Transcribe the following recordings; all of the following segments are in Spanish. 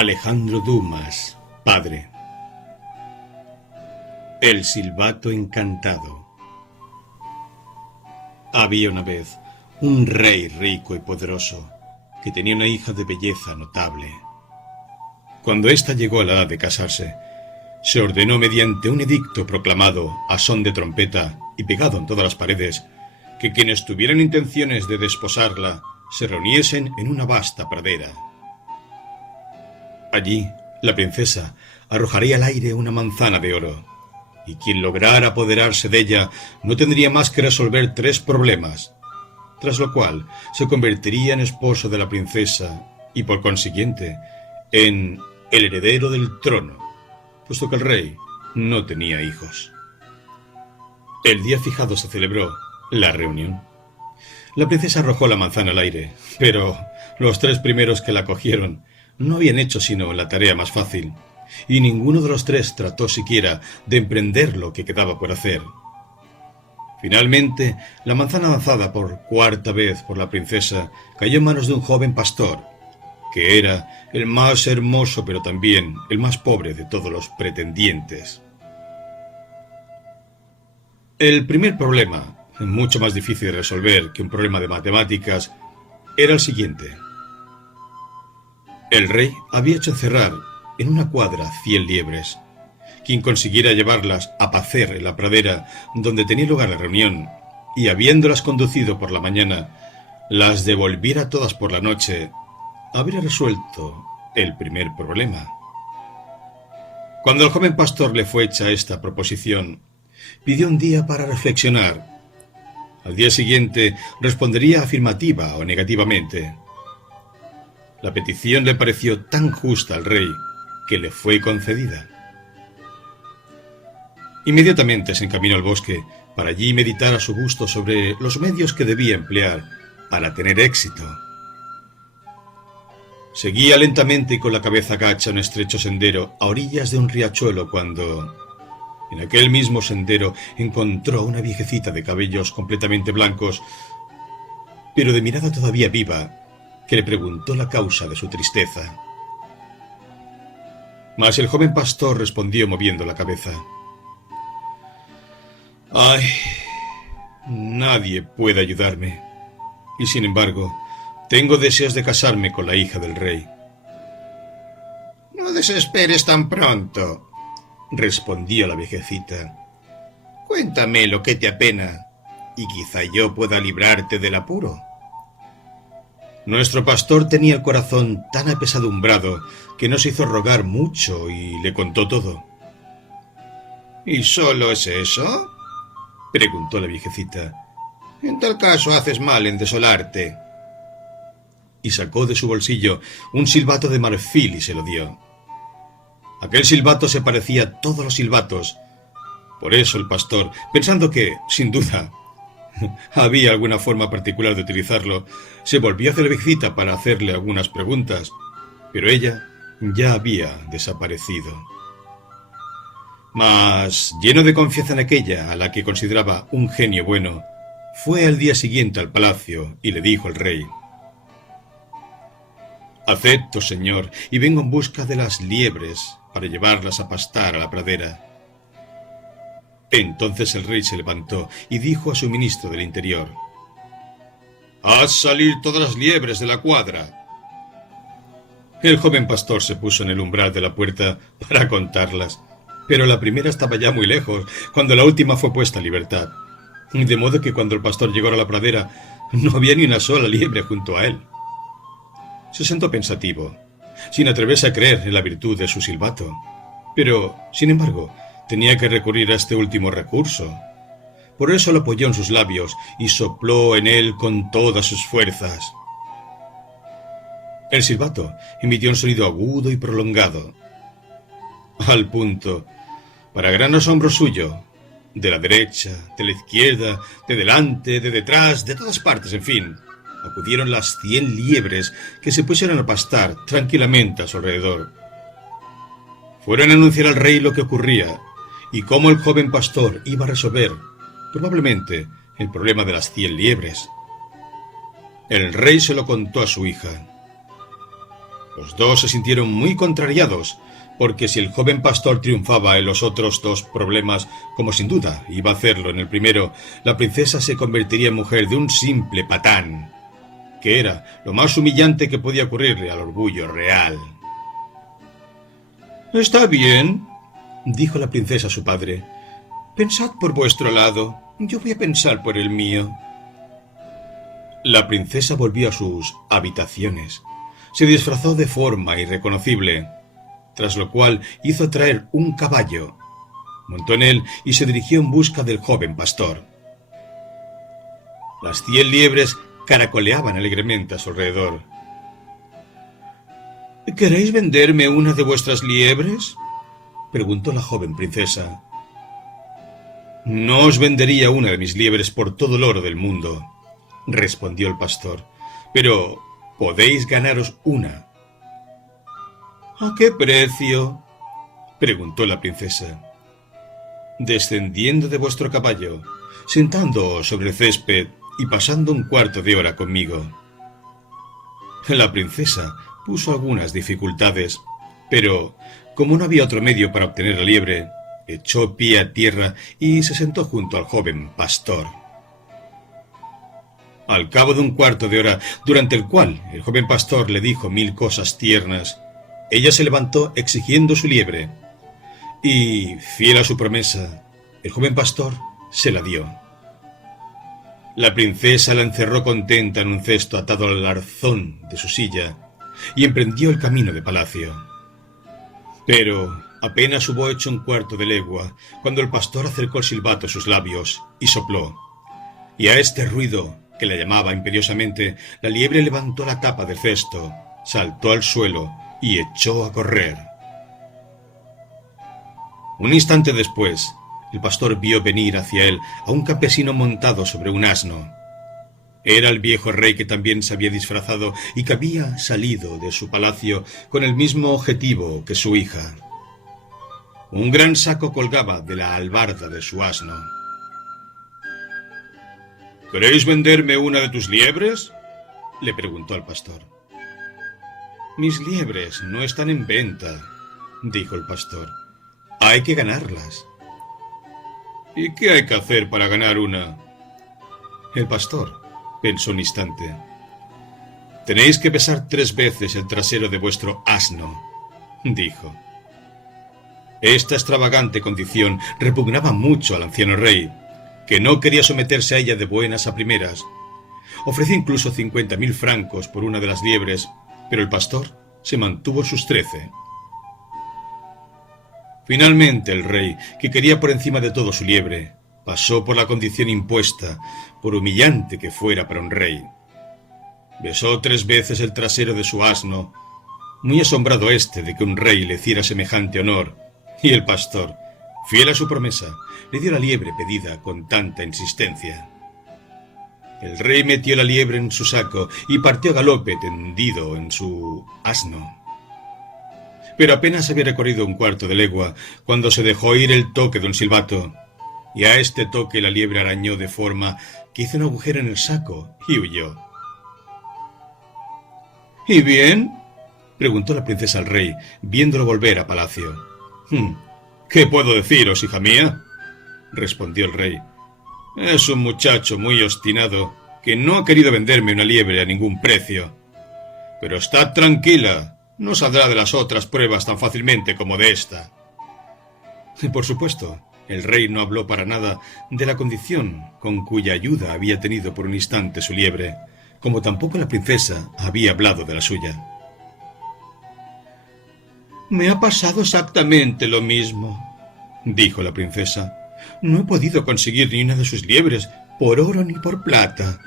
Alejandro Dumas, padre. El silbato encantado. Había una vez un rey rico y poderoso que tenía una hija de belleza notable. Cuando ésta llegó a la edad de casarse, se ordenó mediante un edicto proclamado a son de trompeta y pegado en todas las paredes que quienes tuvieran intenciones de desposarla se reuniesen en una vasta pradera. Allí, la princesa arrojaría al aire una manzana de oro, y quien lograra apoderarse de ella no tendría más que resolver 3 problemas, tras lo cual se convertiría en esposo de la princesa y, por consiguiente, en el heredero del trono, puesto que el rey no tenía hijos. El día fijado se celebró la reunión. La princesa arrojó la manzana al aire, pero los 3 primeros que la cogieron no habían hecho sino la tarea más fácil, y ninguno de los 3 trató siquiera de emprender lo que quedaba por hacer. Finalmente, la manzana lanzada por 4ª vez por la princesa cayó en manos de un joven pastor, que era el más hermoso pero también el más pobre de todos los pretendientes. El primer problema, mucho más difícil de resolver que un problema de matemáticas, era el siguiente. El rey había hecho encerrar en una cuadra 100 liebres. Quien consiguiera llevarlas a pacer en la pradera donde tenía lugar la reunión, y habiéndolas conducido por la mañana, las devolviera todas por la noche, habría resuelto el primer problema. Cuando al joven pastor le fue hecha esta proposición, pidió un día para reflexionar. Al día siguiente respondería afirmativa o negativamente. La petición le pareció tan justa al rey que le fue concedida. Inmediatamente se encaminó al bosque para allí meditar a su gusto sobre los medios que debía emplear para tener éxito. Seguía lentamente y con la cabeza gacha un estrecho sendero a orillas de un riachuelo cuando, en aquel mismo sendero, encontró a una viejecita de cabellos completamente blancos, pero de mirada todavía viva, que le preguntó la causa de su tristeza. Mas el joven pastor respondió moviendo la cabeza. «Ay, nadie puede ayudarme, y sin embargo, tengo deseos de casarme con la hija del rey». «No desesperes tan pronto», respondió la viejecita. «Cuéntame lo que te apena, y quizá yo pueda librarte del apuro». Nuestro pastor tenía el corazón tan apesadumbrado que no se hizo rogar mucho y le contó todo. «¿Y solo es eso?», preguntó la viejecita. «En tal caso haces mal en desolarte». Y sacó de su bolsillo un silbato de marfil y se lo dio. Aquel silbato se parecía a todos los silbatos. Por eso el pastor, pensando que, sin duda, había alguna forma particular de utilizarlo, se volvió hacia la viejecita para hacerle algunas preguntas, pero ella ya había desaparecido. Mas, lleno de confianza en aquella a la que consideraba un genio bueno, fue al día siguiente al palacio y le dijo al rey: «Acepto, señor, y vengo en busca de las liebres para llevarlas a pastar a la pradera». Entonces el rey se levantó y dijo a su ministro del Interior: «Haz salir todas las liebres de la cuadra». El joven pastor se puso en el umbral de la puerta para contarlas, pero la primera estaba ya muy lejos, cuando la última fue puesta en libertad, de modo que cuando el pastor llegó a la pradera no había ni una sola liebre junto a él. Se sentó pensativo, sin atreverse a creer en la virtud de su silbato, pero, sin embargo, tenía que recurrir a este último recurso. Por eso lo apoyó en sus labios y sopló en él con todas sus fuerzas. El silbato emitió un sonido agudo y prolongado. Al punto, para gran asombro suyo, de la derecha, de la izquierda, de delante, de detrás, de todas partes, en fin, acudieron las 100 liebres que se pusieron a pastar tranquilamente a su alrededor. Fueron a anunciar al rey lo que ocurría y cómo el joven pastor iba a resolver, probablemente, el problema de las 100 liebres. El rey se lo contó a su hija. Los dos se sintieron muy contrariados, porque si el joven pastor triunfaba en los otros dos problemas, como sin duda iba a hacerlo en el primero, la princesa se convertiría en mujer de un simple patán, que era lo más humillante que podía ocurrirle al orgullo real. «Está bien», dijo la princesa a su padre. «Pensad por vuestro lado, yo voy a pensar por el mío». La princesa volvió a sus habitaciones. Se disfrazó de forma irreconocible, tras lo cual hizo traer un caballo. Montó en él y se dirigió en busca del joven pastor. Las 100 liebres caracoleaban alegremente a su alrededor. «¿Queréis venderme una de vuestras liebres?», preguntó la joven princesa. «No os vendería una de mis liebres por todo el oro del mundo», respondió el pastor, «pero podéis ganaros una». «¿A qué precio?», preguntó la princesa. «Descendiendo de vuestro caballo, sentándoos sobre el césped y pasando un cuarto de hora conmigo». La princesa puso algunas dificultades, pero como no había otro medio para obtener la liebre, echó pie a tierra y se sentó junto al joven pastor. Al cabo de un cuarto de hora, durante el cual el joven pastor le dijo 1000 cosas tiernas, ella se levantó exigiendo su liebre, y, fiel a su promesa, el joven pastor se la dio. La princesa la encerró contenta en un cesto atado al arzón de su silla y emprendió el camino de palacio. Pero apenas hubo hecho un cuarto de legua cuando el pastor acercó el silbato a sus labios y sopló, y a este ruido que la llamaba imperiosamente, la liebre levantó la tapa del cesto, saltó al suelo y echó a correr. Un instante después, el pastor vio venir hacia él a un campesino montado sobre un asno. Era el viejo rey que también se había disfrazado y que había salido de su palacio con el mismo objetivo que su hija. Un gran saco colgaba de la albarda de su asno. «¿Queréis venderme una de tus liebres?», le preguntó al pastor. «Mis liebres no están en venta», dijo el pastor. «Hay que ganarlas». «¿Y qué hay que hacer para ganar una?». El pastor pensó un instante. «Tenéis que pesar 3 veces el trasero de vuestro asno», dijo. Esta extravagante condición repugnaba mucho al anciano rey, que no quería someterse a ella de buenas a primeras. Ofreció incluso 50.000 francos por una de las liebres, pero el pastor se mantuvo en sus 13. Finalmente el rey, que quería por encima de todo su liebre, pasó por la condición impuesta, por humillante que fuera para un rey. Besó 3 veces el trasero de su asno, muy asombrado éste de que un rey le hiciera semejante honor, y el pastor, fiel a su promesa, le dio la liebre pedida con tanta insistencia. El rey metió la liebre en su saco y partió a galope tendido en su asno. Pero apenas había recorrido un cuarto de legua cuando se dejó oír el toque de un silbato, y a este toque la liebre arañó de forma que hizo un agujero en el saco y huyó. «¿Y bien?», preguntó la princesa al rey, viéndolo volver a palacio. «¿Qué puedo deciros, hija mía?», respondió el rey. «Es un muchacho muy obstinado que no ha querido venderme una liebre a ningún precio. Pero estad tranquila, no saldrá de las otras pruebas tan fácilmente como de esta». Por supuesto, el rey no habló para nada de la condición con cuya ayuda había tenido por un instante su liebre, como tampoco la princesa había hablado de la suya. «Me ha pasado exactamente lo mismo», dijo la princesa. «No he podido conseguir ni una de sus liebres, por oro ni por plata».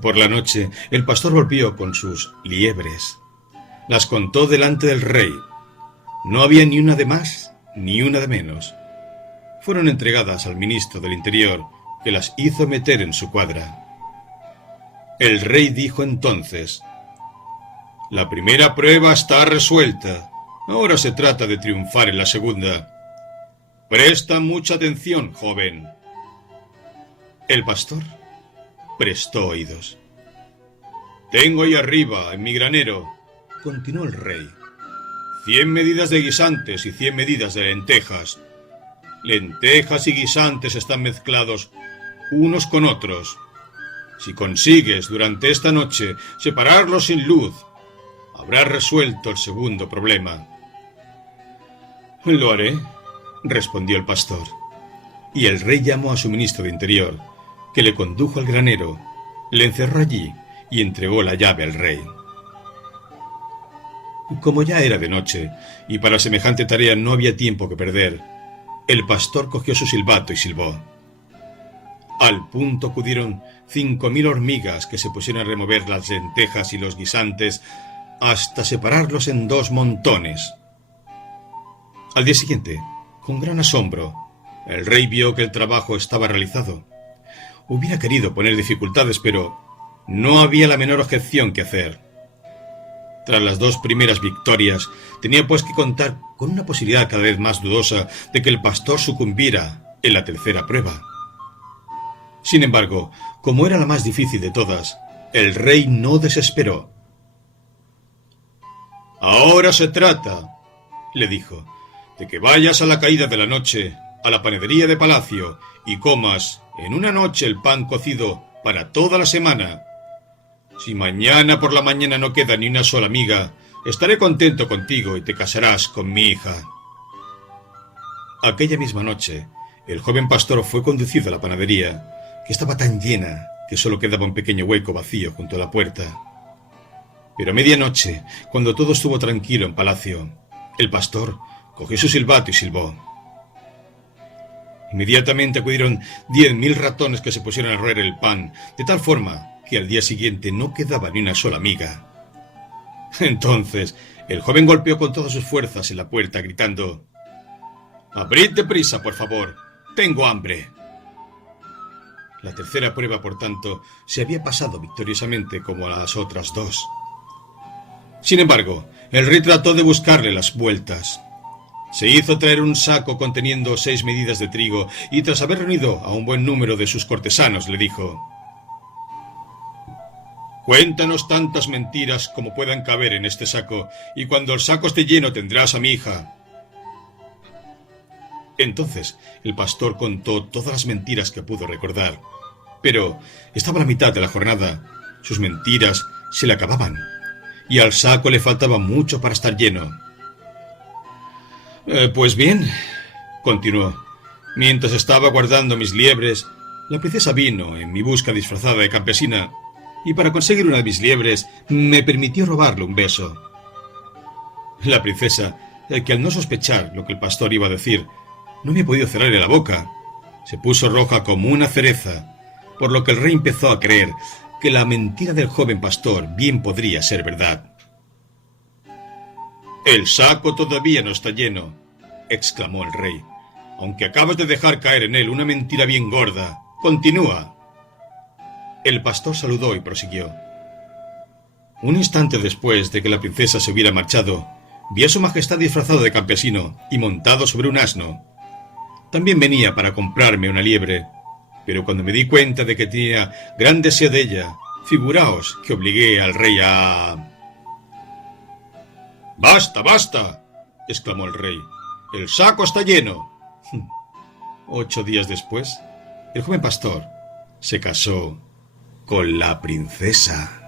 Por la noche, el pastor volvió con sus liebres. Las contó delante del rey. No había ni una de más, ni una de menos. Fueron entregadas al ministro del Interior, que las hizo meter en su cuadra. El rey dijo entonces: «La primera prueba está resuelta. Ahora se trata de triunfar en la segunda. Presta mucha atención, joven». El pastor prestó oídos. «Tengo ahí arriba, en mi granero, continuó el rey. 100 medidas de guisantes y 100 medidas de lentejas. Lentejas y guisantes están mezclados unos con otros. Si consigues durante esta noche separarlos sin luz, habrás resuelto el segundo problema. Lo haré, respondió el pastor. Y el rey llamó a su ministro de Interior, que le condujo al granero, le encerró allí y entregó la llave al rey. Como ya era de noche, y para semejante tarea no había tiempo que perder, el pastor cogió su silbato y silbó. Al punto acudieron 5000 hormigas que se pusieron a remover las lentejas y los guisantes hasta separarlos en 2 montones. Al día siguiente, con gran asombro, el rey vio que el trabajo estaba realizado. Hubiera querido poner dificultades, pero no había la menor objeción que hacer. Tras las 2 primeras victorias, tenía pues que contar con una posibilidad cada vez más dudosa de que el pastor sucumbiera en la tercera prueba. Sin embargo, como era la más difícil de todas, el rey no desesperó. «Ahora se trata», le dijo, «de que vayas a la caída de la noche a la panadería de palacio y comas en una noche el pan cocido para toda la semana. Si mañana por la mañana no queda ni una sola miga, estaré contento contigo y te casarás con mi hija». Aquella misma noche, el joven pastor fue conducido a la panadería, que estaba tan llena que solo quedaba un pequeño hueco vacío junto a la puerta. Pero a medianoche, cuando todo estuvo tranquilo en palacio, el pastor cogió su silbato y silbó. Inmediatamente acudieron 10.000 ratones que se pusieron a roer el pan, de tal forma que al día siguiente no quedaba ni una sola miga. Entonces el joven golpeó con todas sus fuerzas en la puerta, gritando: «¡Abrid deprisa, por favor! ¡Tengo hambre!». La tercera prueba, por tanto, se había pasado victoriosamente como las otras 2. Sin embargo, el rey trató de buscarle las vueltas. Se hizo traer un saco conteniendo 6 medidas de trigo y tras haber reunido a un buen número de sus cortesanos le dijo: «Cuéntanos tantas mentiras como puedan caber en este saco, y cuando el saco esté lleno tendrás a mi hija». Entonces el pastor contó todas las mentiras que pudo recordar, pero estaba a la mitad de la jornada, sus mentiras se le acababan, y al saco le faltaba mucho para estar lleno. «Pues bien», continuó, «mientras estaba guardando mis liebres, la princesa vino en mi busca disfrazada de campesina, y para conseguir una de mis liebres me permitió robarle un beso». La princesa, que al no sospechar lo que el pastor iba a decir, no había podido cerrarle la boca, se puso roja como una cereza, por lo que el rey empezó a creer que la mentira del joven pastor bien podría ser verdad. «El saco todavía no está lleno», exclamó el rey, «aunque acabas de dejar caer en él una mentira bien gorda. Continúa». El pastor saludó y prosiguió. Un instante después de que la princesa se hubiera marchado, vi a su majestad disfrazado de campesino y montado sobre un asno. También venía para comprarme una liebre, pero cuando me di cuenta de que tenía gran deseo de ella, figuraos que obligué al rey a... «¡Basta, basta!», exclamó el rey. «El saco está lleno». 8 días después, el joven pastor se casó con la princesa.